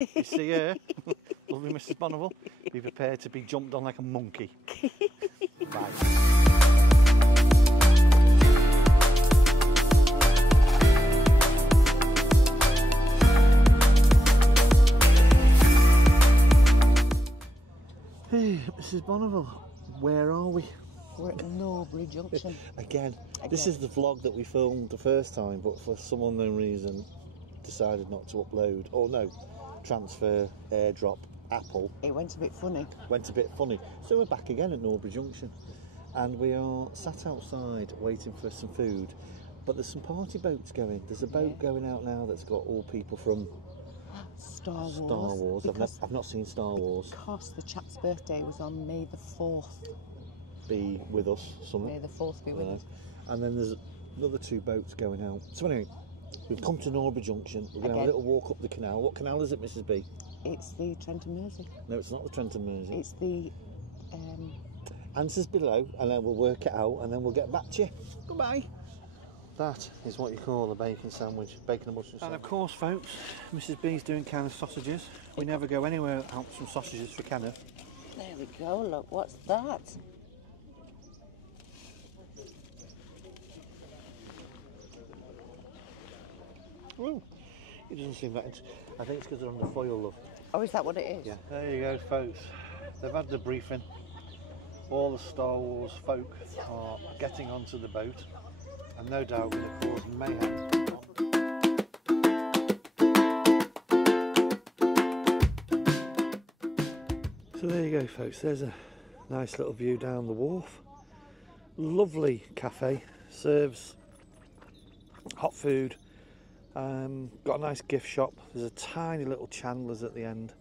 You see her, lovely Mrs. Bonneville, be prepared to be jumped on like a monkey. Right. Hey, Mrs. Bonneville, where are we? We're at Norbury Junction. Again. This is the vlog that we filmed the first time, but for some unknown reason decided not to upload. Or no, transfer, airdrop, Apple. It went a bit funny. Went a bit funny. So we're back again at Norbury Junction. And we are sat outside waiting for some food. But there's some party boats going. There's a boat going out now that's got all people from Star Wars. I've not seen Star Wars. Because the chap's birthday was on May the 4th. Be with us, something. May the 4th be with us. And then there's another two boats going out. So anyway, we've come to Norbury Junction. We're going to have a little walk up the canal. What canal is it, Mrs. B? It's the Trent and Mersey. No, it's not the Trent and Mersey. It's the... Answers below, and then we'll work it out, and then we'll get back to you. Goodbye. That is what you call a bacon sandwich, bacon and mushroom sandwich. And of course, folks, Mrs. B's doing Kenneth sausages. We never go anywhere without some sausages for Kenneth. There we go, look, what's that? Ooh, it doesn't seem that I think it's because they're under foil, love. Oh, is that what it is? Yeah. There you go, folks. They've had the briefing. All the Star Wars folk are getting onto the boat, and no doubt going to cause mayhem. So there you go, folks. There's a nice little view down the wharf. Lovely cafe. Serves hot food. Got a nice gift shop. There's a tiny little Chandler's at the end,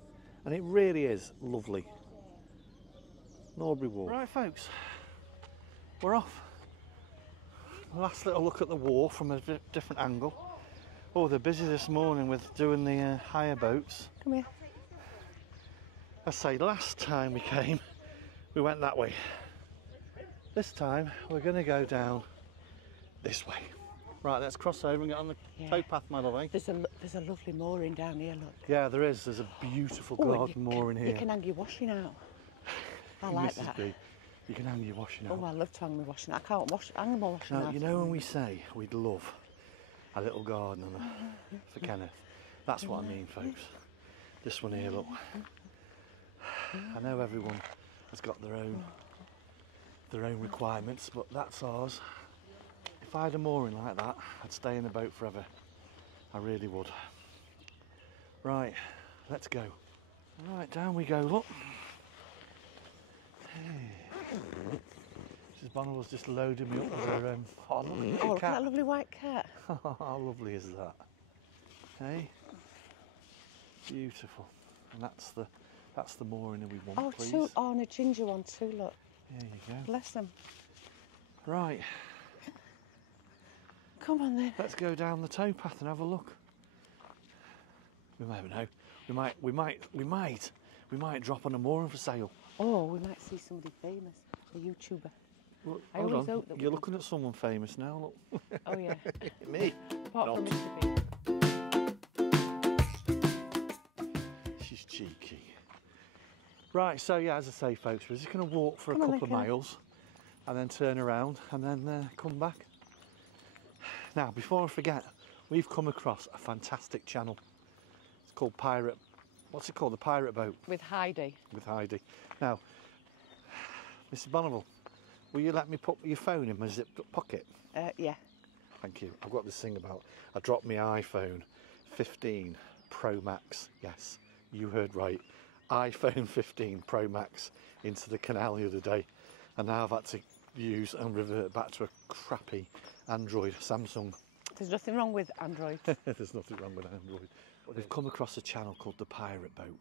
and it really is lovely. Norbury Wharf. Right, folks, we're off. Last little look at the wharf from a different angle. Oh, they're busy this morning with doing the hire boats. Come here. I say, last time we came, we went that way. This time, we're going to go down this way. Right, let's cross over and get on the towpath, my lovely. There's a lovely mooring down here, look. Yeah, there is. There's a beautiful garden mooring here. You can hang your washing out. I like Mrs. that. B, you can hang your washing out. Oh, I love to hang my washing out. I can't hang my washing out. Now, you know when we say we'd love a little garden for Kenneth? That's what I mean, folks. This one here, look. I know everyone has got their own requirements, but that's ours. If I had a mooring like that, I'd stay in the boat forever. I really would. Right, let's go. Right, down we go, look. Hey. Mrs. Bonneville's just loading me up with her oh, look at that lovely white cat. How lovely is that? Hey? Beautiful. And that's the mooring that we want, please. Oh, and a ginger one too, look. There you go. Bless them. Right. Come on then. Let's go down the towpath and have a look. We never know. We might drop on a mooring for sale. Oh, we might see somebody famous, a YouTuber. Look, I always hope that you're looking at someone famous now, look. Oh yeah. Me. Apart from Mr. B. She's cheeky. Right, so yeah, as I say, folks, we're just going to walk for a couple of miles and then turn around and then come back. Now, before I forget, we've come across a fantastic channel. It's called Pirate. What's it called? The Pirate Boat. With Heidi. With Heidi. Now, Mrs. Bonneville, will you let me put your phone in my zip pocket? Yeah. Thank you. I've got this thing about, I dropped my iPhone 15 Pro Max. Yes, you heard right. iPhone 15 Pro Max into the canal the other day. And now I've had to use and revert back to a crappy Android Samsung. There's nothing wrong with Android. There's nothing wrong with Android. We've come across a channel called The Pirate Boat.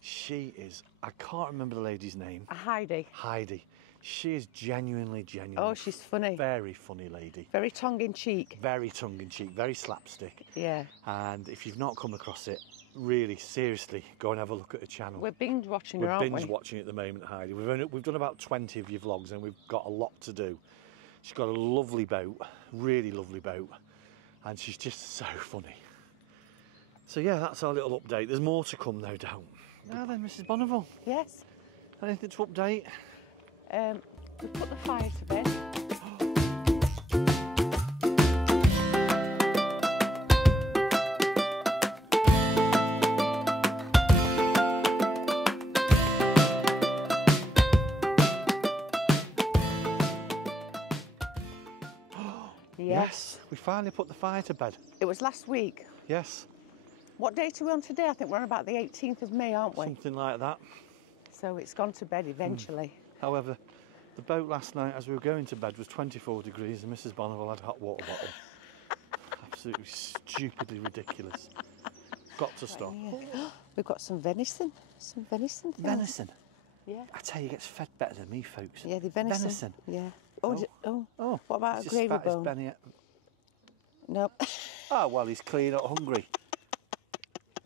She is, I can't remember the lady's name. Heidi. Heidi. She is genuine. Oh, she's funny. Very funny lady. Very tongue-in-cheek. Very tongue-in-cheek, very slapstick. Yeah. And if you've not come across it, really, seriously, go and have a look at her channel. We're binge watching her, aren't we? We're binge watching at the moment, Heidi. We've done about 20 of your vlogs and we've got a lot to do. She's got a lovely boat, really lovely boat, and she's just so funny. So yeah, that's our little update. There's more to come, no doubt. Now then, Mrs. Bonneville, Yes. anything to update? We put the fire to bed. Yes, we finally put the fire to bed. It was last week. Yes. What date are we on today? I think we're on about the 18th of May, aren't we? Something like that. So it's gone to bed eventually. However, the boat last night as we were going to bed was 24 degrees and Mrs. Bonneville had a hot water bottle. Absolutely stupidly ridiculous. Got to stop. We've got some venison. Some venison. Things. Venison? Yeah. I tell you, he gets fed better than me, folks. Yeah, the venison. Venison. Yeah. Oh. What about a He's gravy as fat as bone? Benny. No. Oh, well, he's clearly not hungry.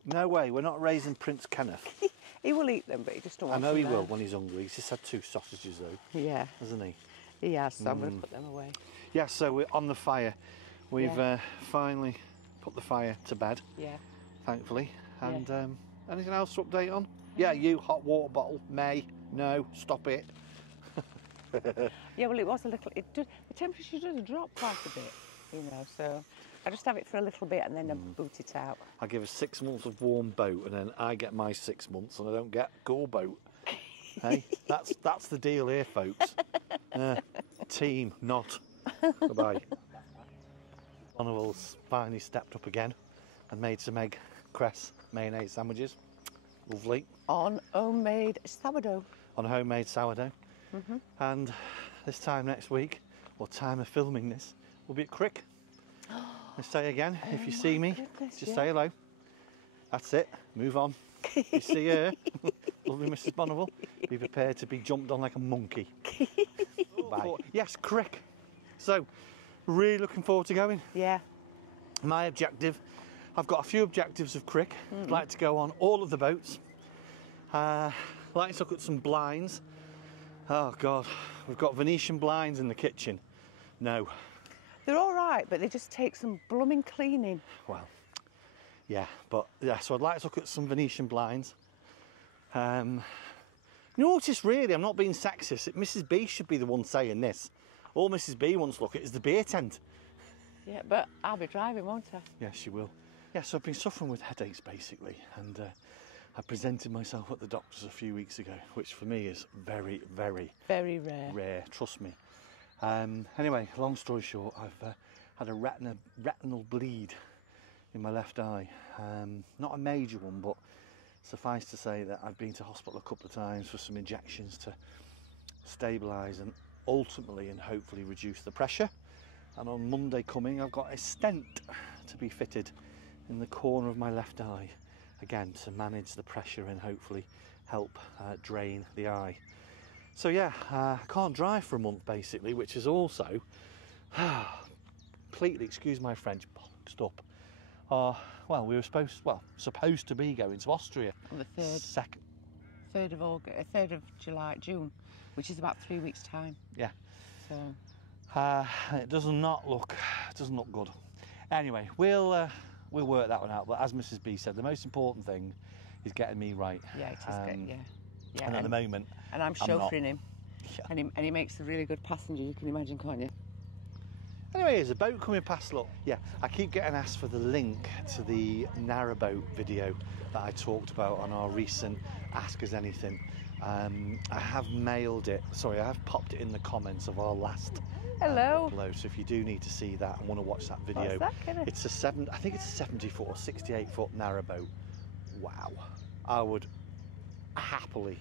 No way, we're not raising Prince Kenneth. He will eat them, but he just don't I want know them he there. will when he's hungry. He's just had 2 sausages, though, Yeah. hasn't he? He has, so I'm going to put them away. Yeah, so we're on the fire. We've finally put the fire to bed, Yeah. thankfully. And anything else to update on? Yeah, you, hot water bottle, May. No, stop it. Yeah, well, it was a little... The temperature does drop quite a bit, you know, so I just have it for a little bit and then I boot it out. I give us 6 months of warm boat and then I get my 6 months and I don't get cool boat. Hey, that's the deal here, folks. Team, not. Goodbye. Bonneville's finally stepped up again and made some egg cress mayonnaise sandwiches. Lovely. On homemade sourdough. On homemade sourdough. And this time next week, or time of filming this, we'll be at Crick. Let's say again, if you see me, goodness, just say hello. That's it, move on. You see her, lovely Mrs. Bonneville, be prepared to be jumped on like a monkey. Bye. Yes, Crick. So, really looking forward to going. Yeah. My objective, I've got a few objectives of Crick. I'd like to go on all of the boats. Like to look at some blinds. Oh God, we've got Venetian blinds in the kitchen. No. They're all right, but they just take some blooming cleaning. Well, yeah, but yeah, so I'd like to look at some Venetian blinds. Notice really, I'm not being sexist, Mrs. B should be the one saying this. All Mrs. B wants to look at is the beer tent. Yeah, but I'll be driving, won't I? Yes, she will. Yeah, so I've been suffering with headaches basically, and I presented myself at the doctor's a few weeks ago, which for me is very, very... Very rare. Rare, trust me. Anyway, long story short, I've had a retinal bleed in my left eye. Not a major one, but suffice to say that I've been to hospital a couple of times for some injections to stabilise and ultimately and hopefully reduce the pressure. And on Monday coming, I've got a stent to be fitted in the corner of my left eye, again to manage the pressure and hopefully help drain the eye. So yeah, I can't drive for a month basically, which is also completely, excuse my French, boxed up. Well, we were supposed to be going to Austria On the 3rd. 3rd of August, 3rd of July, June, which is about 3 weeks' time. Yeah. So. It doesn't look good. Anyway, we'll work that one out. But as Mrs. B said, the most important thing is getting me right. Yeah, it is good, yeah. And at the moment, and I'm chauffeuring him. Yeah. And he makes a really good passenger, you can imagine, can't you? Anyway, there's a boat coming past, look. Yeah, I keep getting asked for the link to the narrowboat video that I talked about on our recent Ask Us Anything. I have mailed it, sorry, I have popped it in the comments of our last upload, so if you do need to see that and want to watch that video, it's I think it's a 70 foot or 68 foot narrowboat. Wow, I would happily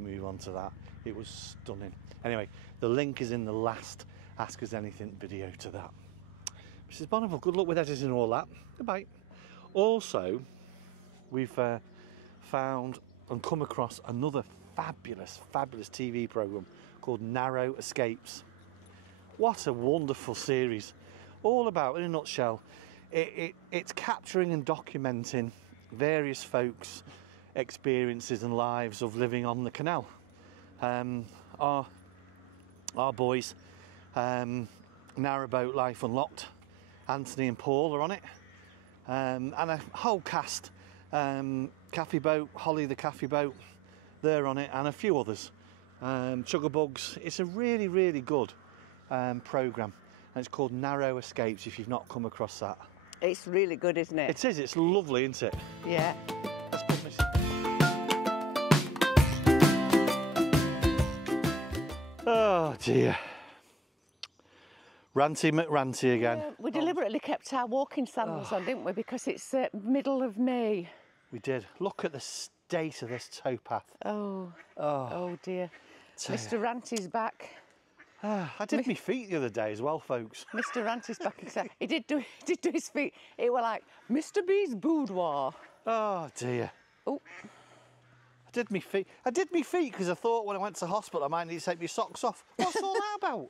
move on to that. It was stunning. Anyway, the link is in the last Ask Us Anything video to that. Mrs. Bonneville, good luck with editing all that. Goodbye. Also, we've found and come across another fabulous TV programme called Narrow Escapes. What a wonderful series. All about, in a nutshell, it's capturing and documenting various folks' experiences and lives of living on the canal. Our boys, Narrowboat Life Unlocked, Anthony and Paul are on it. and a whole cast, Cafe Boat, Holly the Cafe Boat, they're on it, and a few others. Chuggerbugs. It's a really, really good programme, and it's called Narrow Escapes, if you've not come across that. It's really good, isn't it? It is, it's lovely, isn't it? Yeah. Let's put this. Oh dear. Ranty McRanty again. Yeah, we deliberately kept our walking sandals on, didn't we? Because it's middle of May. We did. Look at the state of this towpath. Oh dear. Mr. Ranty's back. I did my feet the other day as well, folks. Mr. Ranty's back. He did do his feet. It were like Mr. B's boudoir. Oh dear. Oh. I did my feet because I thought when I went to hospital I might need to take my socks off. What's all that about?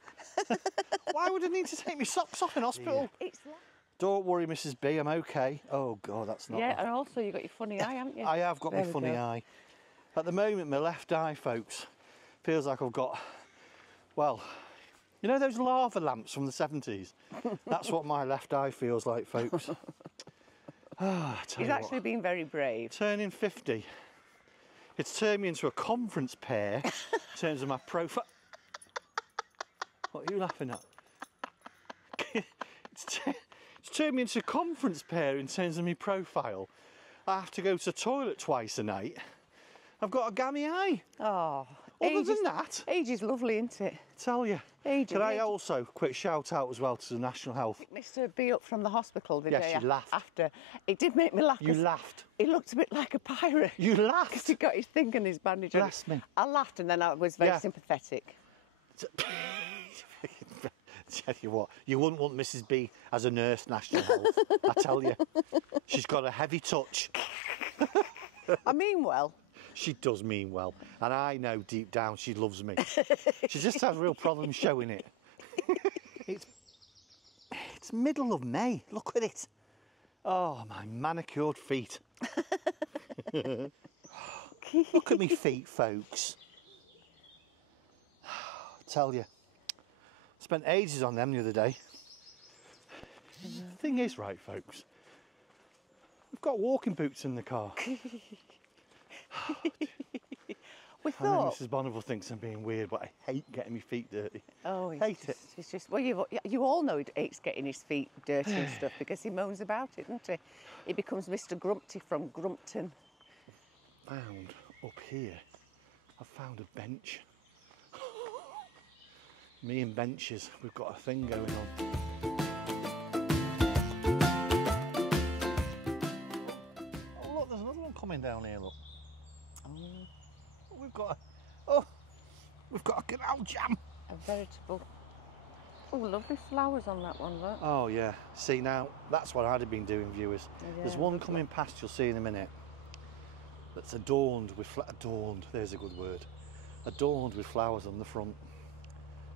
Why would I need to take my socks off in hospital? Yeah. It's like... Don't worry, Mrs. B, I'm okay. Oh God, that's not. Yeah, and also you got your funny eye, haven't you? I have got my funny eye. At the moment, my left eye, folks, feels like I've got, well, you know those lava lamps from the 70s? That's what my left eye feels like, folks. He's actually been very brave. Turning 50. It's turned me into a conference pair in terms of my profile. What are you laughing at? It's turned me into a conference pair in terms of my profile. I have to go to the toilet twice a night. I've got a gammy eye. Oh. Other than that... Age is lovely, isn't it? Tell you. Can I also quick shout out as well to the National Health? Mr. B up from the hospital the day laughed. after. It did make me laugh. You laughed. He looked a bit like a pirate. You laughed? Because he got his thing and his bandage on. Bless me. I laughed and then I was very sympathetic. Tell you what, you wouldn't want Mrs. B as a nurse, National Health. I tell you. She's got a heavy touch. I mean well. She does mean well, and I know deep down she loves me. She just has real problems showing it. It's middle of May. Look at it. Oh, my manicured feet. Look at me feet, folks. I tell you, spent ages on them the other day. The thing is, right, folks, we've got walking boots in the car. We I know thought... Mrs. Bonneville thinks I'm being weird, but I hate getting my feet dirty. Oh, hate it. It's just, well, you all know he hates getting his feet dirty and stuff because he moans about it, doesn't he? He becomes Mr. Grumpty from Grumpton. Found up here, I found a bench. Me and benches, we've got a thing going on. Oh look, there's another one coming down here, look. We've got a canal jam. A veritable... Oh, lovely flowers on that one, look. Oh yeah, see now, that's what I'd have been doing, viewers. Yeah, There's one coming past, you'll see in a minute, that's adorned with, adorned, there's a good word, adorned with flowers on the front.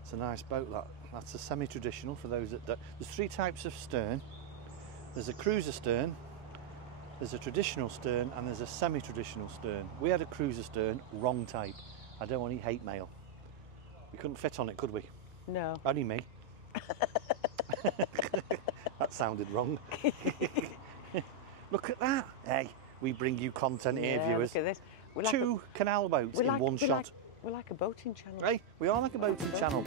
It's a nice boat, that. That's a semi-traditional for those that don't. There's three types of stern. There's a cruiser stern, there's a traditional stern, and there's a semi-traditional stern. We had a cruiser stern, wrong type. I don't want any hate mail. We couldn't fit on it, could we? No. Only me. That sounded wrong. Look at that. Hey, we bring you content here, viewers. Look at this. We're Two canal boats in one shot. We're like a boating channel. Hey, we are like a boating channel.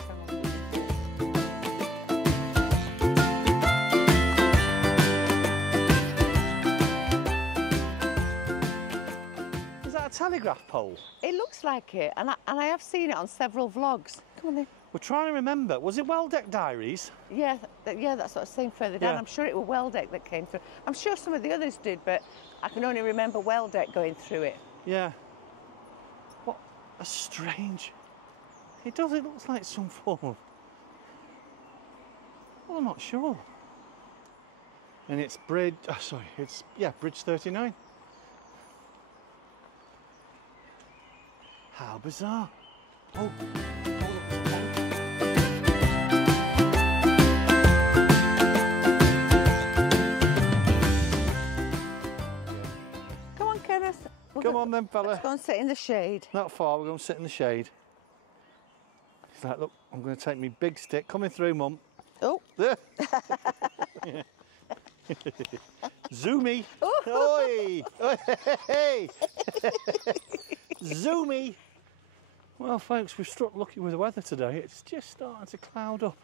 Is that a telegraph pole? It looks like it, and I have seen it on several vlogs. Come on then. We're trying to remember, was it Weldeck Diaries? Yeah, that's what I was saying further down. Yeah. I'm sure it was Weldeck that came through. I'm sure some of the others did, but I can only remember Weldeck going through it. Yeah. What a strange... It does, it looks like some form of... Well, I'm not sure. And it's bridge... Oh, sorry, it's... Yeah, Bridge 39. How bizarre. Oh. Come on, Kenneth. Come on then, fella. Let's go and sit in the shade. Not far, we're going to sit in the shade. He's like, look, I'm going to take my big stick. Coming through, Mum. Oh. There. Zoomy! Oi! Hey! Zoomy! Well, folks, we've struck lucky with the weather today. It's just starting to cloud up.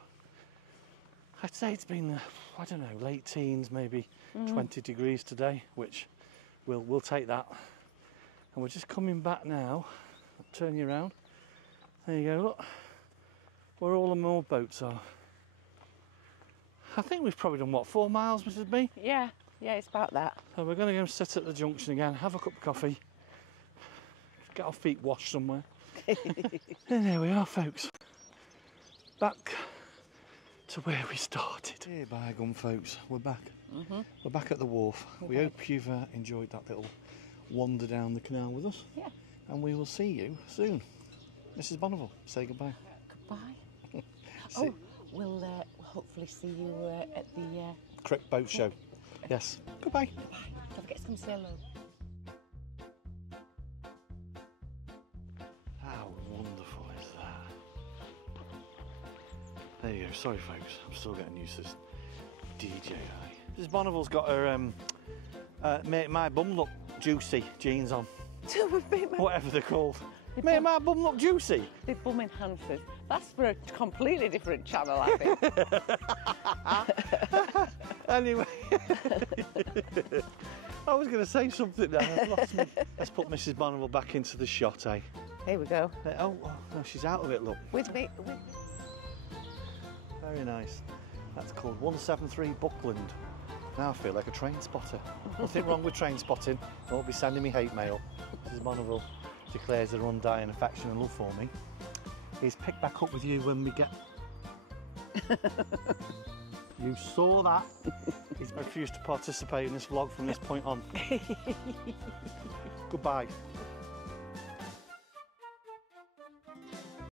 I'd say it's been, I don't know, late teens, maybe 20 degrees today, which we'll take that. And we're just coming back now. I'll turn you around. There you go, look. Where all the moored boats are. I think we've probably done, what, 4 miles, Mrs. B? Yeah, it's about that. So we're going to go sit at the junction again, have a cup of coffee, get our feet washed somewhere. And there we are, folks. Back to where we started. Here, by gum, folks, we're back. We're back at the wharf. We hope you've enjoyed that little wander down the canal with us. Yeah. And we will see you soon. Mrs. Bonneville, say goodbye. Goodbye. Oh, we'll hopefully see you at the... Crick Boat Show. Yes. Goodbye. Bye. Don't forget to come say hello. How wonderful is that? There you go. Sorry, folks. I'm still getting used to this DJI. Mrs. Bonneville's got her Make My Bum Look Juicy jeans on. Whatever they're called. Make My Bum Look Juicy. The bum enhancers. That's for a completely different channel, I think. Anyway. I was going to say something now. I've lost me. Let's put Mrs. Bonneville back into the shot, eh? Here we go. Oh, no, she's out of it, look. With me. Very nice. That's called 173 Buckland. Now I feel like a train spotter. Nothing wrong with train spotting. Don't be sending me hate mail. Mrs. Bonneville declares her undying affection and love for me. He's picked back up with you when we get... You saw that. He's refused to participate in this vlog from this point on. Goodbye.